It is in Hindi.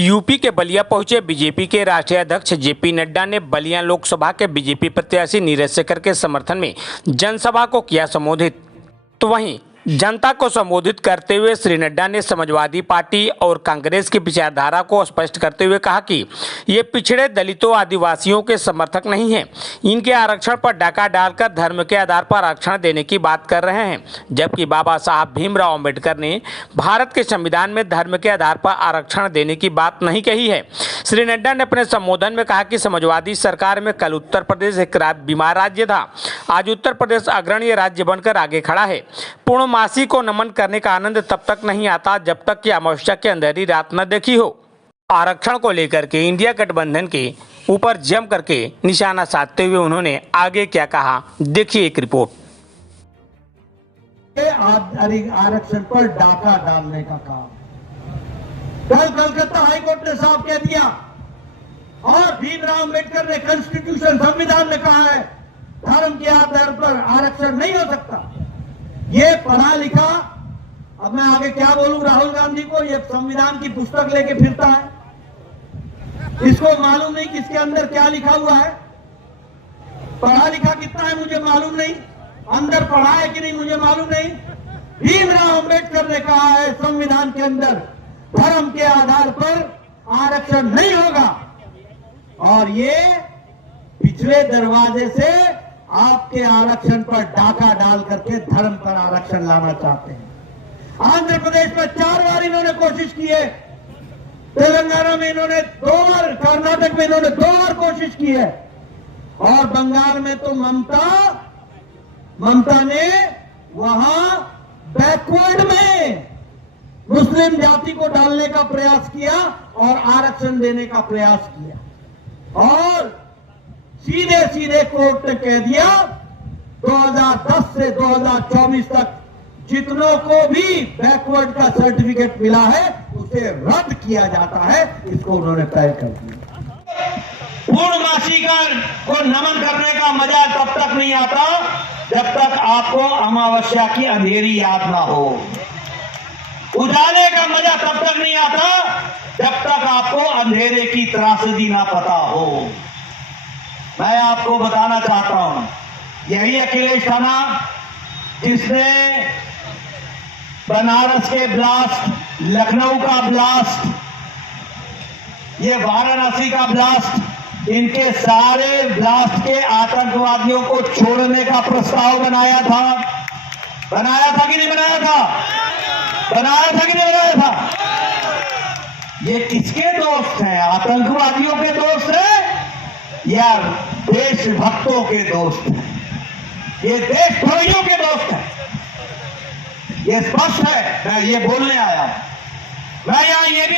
यूपी के बलिया पहुंचे बीजेपी के राष्ट्रीय अध्यक्ष जेपी नड्डा ने बलिया लोकसभा के बीजेपी प्रत्याशी नीरज शेखर के समर्थन में जनसभा को किया संबोधित। तो वहीं जनता को संबोधित करते हुए श्री नड्डा ने समाजवादी पार्टी और कांग्रेस की विचारधारा को स्पष्ट करते हुए कहा कि ये पिछड़े दलितों आदिवासियों के समर्थक नहीं हैं। इनके आरक्षण पर डाका डालकर धर्म के आधार पर आरक्षण देने की बात कर रहे हैं, जबकि बाबा साहब भीमराव अंबेडकर ने भारत के संविधान में धर्म के आधार पर आरक्षण देने की बात नहीं कही है। श्री नड्डा ने अपने संबोधन में कहा कि समाजवादी सरकार में कल उत्तर प्रदेश एक बीमार राज्य था, आज उत्तर प्रदेश अग्रणी राज्य बनकर आगे खड़ा है। पूर्णमासी को नमन करने का आनंद तब तक नहीं आता जब तक कि अमावस्या की अंधेरी रात न देखी हो। आरक्षण को लेकर के इंडिया गठबंधन के ऊपर जम करके निशाना साधते हुए उन्होंने आगे क्या कहा, देखिए एक रिपोर्ट। आरक्षण पर डाका डालने का काम कल कलकत्ता हाईकोर्ट ने साफ कह दिया और भीमराव अंबेडकर ने कॉन्स्टिट्यूशन संविधान में कहा है धर्म के आधार पर आरक्षण नहीं हो सकता। ये पढ़ा लिखा, अब मैं आगे क्या बोलूं राहुल गांधी को, ये संविधान की पुस्तक लेके फिरता है, इसको मालूम नहीं किसके अंदर क्या लिखा हुआ है। पढ़ा लिखा कितना है मुझे मालूम नहीं, अंदर पढ़ा है कि नहीं मुझे मालूम नहीं। भीमराव अंबेडकर ने कहा है संविधान के अंदर धर्म के आधार पर आरक्षण नहीं होगा, और ये पिछले दरवाजे से आपके आरक्षण पर डाका डाल करके धर्म पर आरक्षण लाना चाहते हैं। आंध्र प्रदेश में 4 बार इन्होंने कोशिश की है, तेलंगाना में इन्होंने 2 बार, कर्नाटक में इन्होंने 2 बार कोशिश की है, और बंगाल में तो ममता ने वहां बैकवर्ड में मुस्लिम जाति को डालने का प्रयास किया और आरक्षण देने का प्रयास किया, और सीधे सीधे कोर्ट ने कह दिया 2010 से 2024 तक जितनों को भी बैकवर्ड का सर्टिफिकेट मिला है उसे रद्द किया जाता है। इसको उन्होंने तय कर दिया। पूर्णमासी को नमन करने का मजा तब तक नहीं आता जब तक आपको अमावस्या की अंधेरी याद ना हो। उजाले का मजा तब तक नहीं आता जब तक आपको अंधेरे की त्रासदी ना पता हो। मैं आपको बताना चाहता हूं, यही अखिलेश था ना जिसने बनारस के ब्लास्ट, लखनऊ का ब्लास्ट, ये वाराणसी का ब्लास्ट, इनके सारे ब्लास्ट के आतंकवादियों को छोड़ने का प्रस्ताव बनाया था कि नहीं बनाया था? बनाया था कि नहीं बनाया था? ये किसके दोस्त हैं? आतंकवादियों के दोस्त हैं या देशभक्तों के दोस्त हैं? ये देशद्रोहियों के दोस्त हैं, ये स्पष्ट है। मैं ये बोलने आया, मैं यहां ये भी